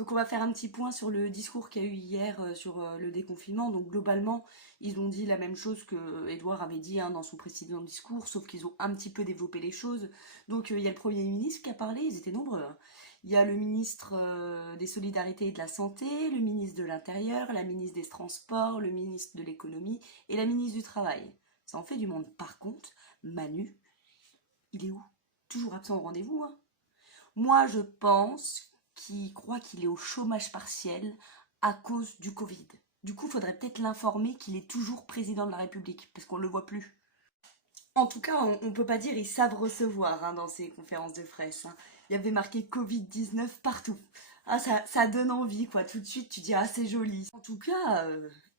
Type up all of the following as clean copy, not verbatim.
Donc on va faire un petit point sur le discours qu'il y a eu hier sur le déconfinement. Donc globalement, ils ont dit la même chose que Edouard avait dit dans son précédent discours, sauf qu'ils ont un petit peu développé les choses. Donc il y a le Premier ministre qui a parlé, ils étaient nombreux, hein. Il y a le ministre des Solidarités et de la Santé, le ministre de l'Intérieur, la ministre des Transports, le ministre de l'Économie et la ministre du Travail. Ça en fait du monde. Par contre, Manu, il est où? Toujours absent au rendez-vous, hein. Moi, je pense qu'il croit qu'il est au chômage partiel à cause du Covid. Du coup, il faudrait peut-être l'informer qu'il est toujours président de la République, parce qu'on ne le voit plus. En tout cas, on ne peut pas dire ils savent recevoir dans ces conférences de presse, hein. Il y avait marqué Covid-19 partout. Ah, ça donne envie, quoi. Tout de suite, tu dis, ah, c'est joli. En tout cas,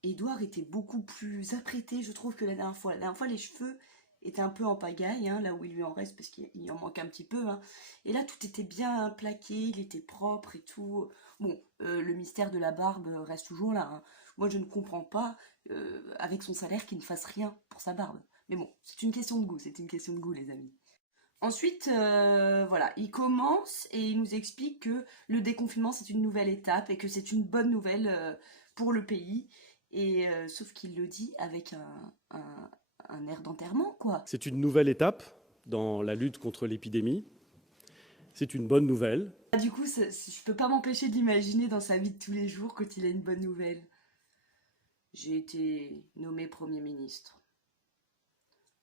Edouard était beaucoup plus apprêté, je trouve, que la dernière fois. La dernière fois, les cheveux étaient un peu en pagaille, là où il lui en reste, parce qu'il en manque un petit peu, hein. Et là, tout était bien plaqué, il était propre et tout. Bon, le mystère de la barbe reste toujours là, hein. Moi, je ne comprends pas, avec son salaire, qu'il ne fasse rien pour sa barbe. Mais bon, c'est une question de goût, c'est une question de goût, les amis. Ensuite, voilà, il commence et il nous explique que le déconfinement, c'est une nouvelle étape et que c'est une bonne nouvelle pour le pays. Et sauf qu'il le dit avec un air d'enterrement, quoi. C'est une nouvelle étape dans la lutte contre l'épidémie. C'est une bonne nouvelle. Du coup, je peux pas m'empêcher d'imaginer dans sa vie de tous les jours quand il a une bonne nouvelle. J'ai été nommé Premier ministre.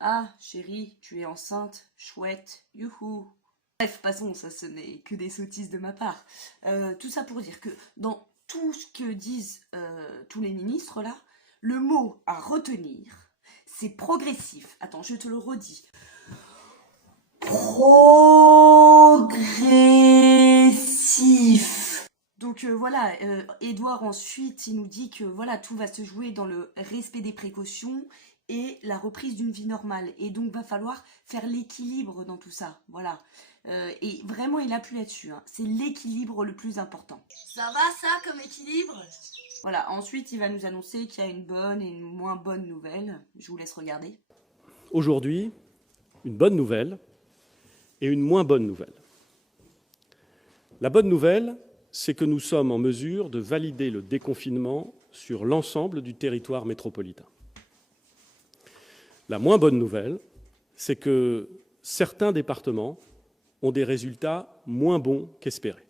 Ah, chérie, tu es enceinte, chouette, youhou. Bref, passons, ça ce n'est que des sottises de ma part. Tout ça pour dire que dans tout ce que disent tous les ministres là, le mot à retenir, c'est progressif. Attends, je te le redis. Progressif. Donc voilà, Edouard ensuite, il nous dit que voilà, tout va se jouer dans le respect des précautions et la reprise d'une vie normale. Et donc va falloir faire l'équilibre dans tout ça, voilà. Et vraiment, il appuie là-dessus, hein. C'est l'équilibre le plus important. Ça va ça comme équilibre? Voilà, ensuite il va nous annoncer qu'il y a une bonne et une moins bonne nouvelle. Je vous laisse regarder. Aujourd'hui, une bonne nouvelle et une moins bonne nouvelle. La bonne nouvelle, c'est que nous sommes en mesure de valider le déconfinement sur l'ensemble du territoire métropolitain. La moins bonne nouvelle, c'est que certains départements ont des résultats moins bons qu'espérés.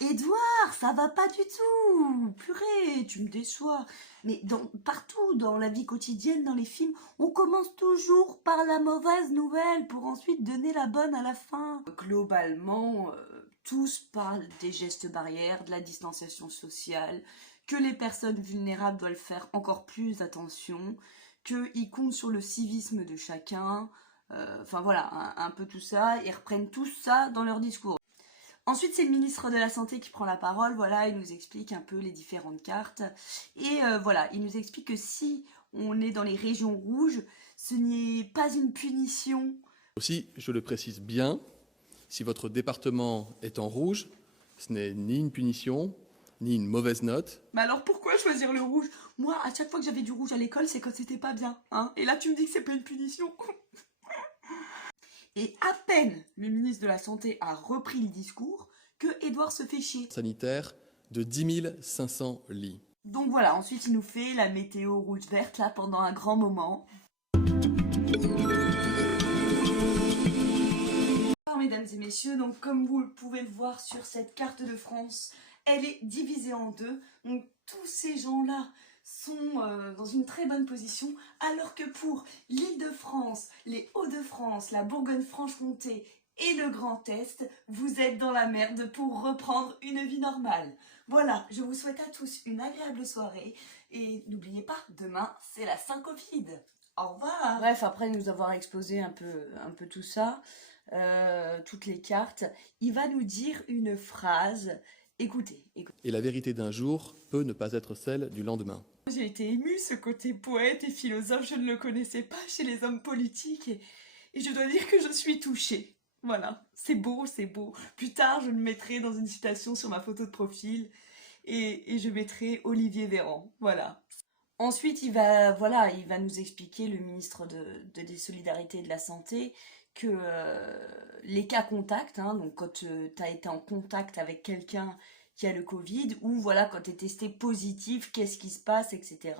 Edouard, ça va pas du tout. Purée, tu me déçois. Mais partout dans la vie quotidienne, dans les films, on commence toujours par la mauvaise nouvelle pour ensuite donner la bonne à la fin. Globalement, tous parlent des gestes barrières, de la distanciation sociale, que les personnes vulnérables doivent faire encore plus attention, qu'ils comptent sur le civisme de chacun. Enfin voilà, un peu tout ça. Ils reprennent tout ça dans leur discours. Ensuite, c'est le ministre de la Santé qui prend la parole. Voilà, il nous explique un peu les différentes cartes. Et voilà, il nous explique que si on est dans les régions rouges, ce n'est pas une punition. Aussi, je le précise bien, si votre département est en rouge, ce n'est ni une punition, ni une mauvaise note. Mais alors pourquoi choisir le rouge? Moi, à chaque fois que j'avais du rouge à l'école, c'est quand c'était pas bien, hein. Et là, tu me dis que c'est pas une punition. Et à peine le ministre de la Santé a repris le discours que Edouard se fait chier. Sanitaire de 10 500 lits. Donc voilà, ensuite il nous fait la météo rouge-verte là pendant un grand moment. Alors, mesdames et messieurs, donc comme vous pouvez le voir sur cette carte de France, elle est divisée en deux. Donc tous ces gens-là sont dans une très bonne position, alors que pour l'Île-de-France, les Hauts-de-France, la Bourgogne-Franche-Comté et le Grand Est, vous êtes dans la merde pour reprendre une vie normale. Voilà, je vous souhaite à tous une agréable soirée et n'oubliez pas, demain c'est la Saint-Covid. Au revoir. Bref, après nous avoir exposé un peu tout ça, toutes les cartes, il va nous dire une phrase. Écoutez. Et la vérité d'un jour peut ne pas être celle du lendemain. J'ai été émue, ce côté poète et philosophe, je ne le connaissais pas chez les hommes politiques et je dois dire que je suis touchée. Voilà, c'est beau, c'est beau. Plus tard, je le mettrai dans une citation sur ma photo de profil et je mettrai Olivier Véran, voilà. Ensuite, il va nous expliquer, le ministre des Solidarités et de la Santé, que les cas contacts, donc quand tu as été en contact avec quelqu'un qu'il y a le Covid, ou voilà, quand tu es testé positif, qu'est-ce qui se passe, etc.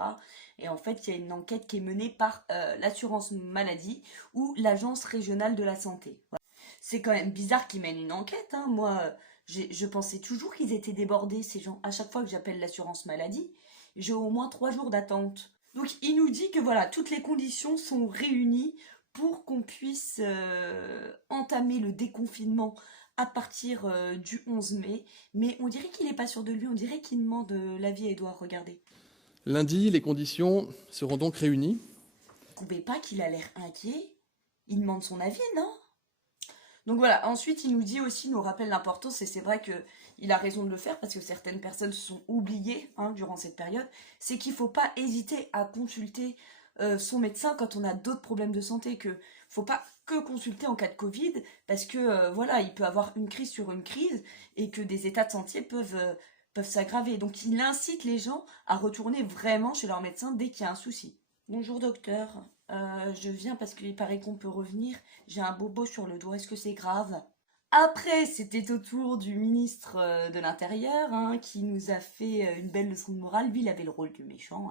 Et en fait, il y a une enquête qui est menée par l'assurance maladie ou l'agence régionale de la santé. Voilà. C'est quand même bizarre qu'ils mènent une enquête, hein. Moi, je pensais toujours qu'ils étaient débordés, ces gens. À chaque fois que j'appelle l'assurance maladie, j'ai au moins 3 jours d'attente. Donc il nous dit que voilà, toutes les conditions sont réunies pour qu'on puisse entamer le déconfinement à partir du 11 mai. Mais on dirait qu'il n'est pas sûr de lui, on dirait qu'il demande l'avis à Edouard, regardez. Lundi, les conditions seront donc réunies. Vous trouvez pas qu'il a l'air inquiet? Il demande son avis, non? Donc voilà, ensuite il nous dit aussi, il nous rappelle l'importance, et c'est vrai qu'il a raison de le faire parce que certaines personnes se sont oubliées durant cette période, c'est qu'il ne faut pas hésiter à consulter son médecin quand on a d'autres problèmes de santé, que faut pas que consulter en cas de Covid, parce que voilà, il peut avoir une crise sur une crise et que des états de santé peuvent s'aggraver. Donc il incite les gens à retourner vraiment chez leur médecin dès qu'il y a un souci. Bonjour docteur, je viens parce qu'il paraît qu'on peut revenir. J'ai un bobo sur le doigt, est-ce que c'est grave? Après, c'était au tour du ministre de l'Intérieur qui nous a fait une belle leçon de morale. Lui, il avait le rôle du méchant,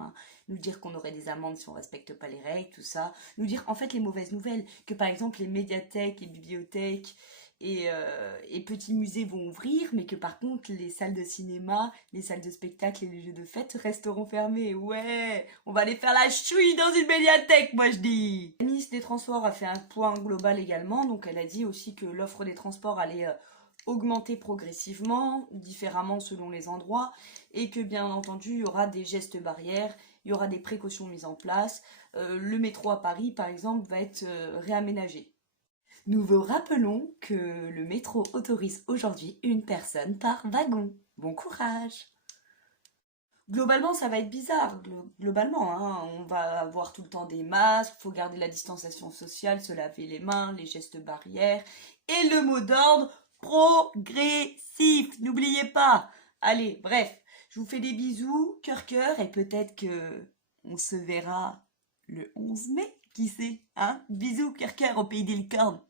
nous dire qu'on aurait des amendes si on respecte pas les règles, tout ça. Nous dire en fait les mauvaises nouvelles, que par exemple les médiathèques et bibliothèques et petits musées vont ouvrir, mais que par contre les salles de cinéma, les salles de spectacle et les jeux de fête resteront fermés. Ouais, on va aller faire la chouille dans une médiathèque, moi je dis. La ministre des Transports a fait un point global également, donc elle a dit aussi que l'offre des transports allait augmenter progressivement, différemment selon les endroits, et que bien entendu il y aura des gestes barrières, il y aura des précautions mises en place. Le métro à Paris par exemple va être réaménagé. Nous vous rappelons que le métro autorise aujourd'hui une personne par wagon. Bon courage! Globalement, ça va être bizarre. Globalement, on va avoir tout le temps des masques, il faut garder la distanciation sociale, se laver les mains, les gestes barrières. Et le mot d'ordre, progressif. N'oubliez pas. Allez, bref, je vous fais des bisous, cœur, et peut-être que on se verra le 11 mai. Qui sait, Bisous, cœur, au pays des licornes.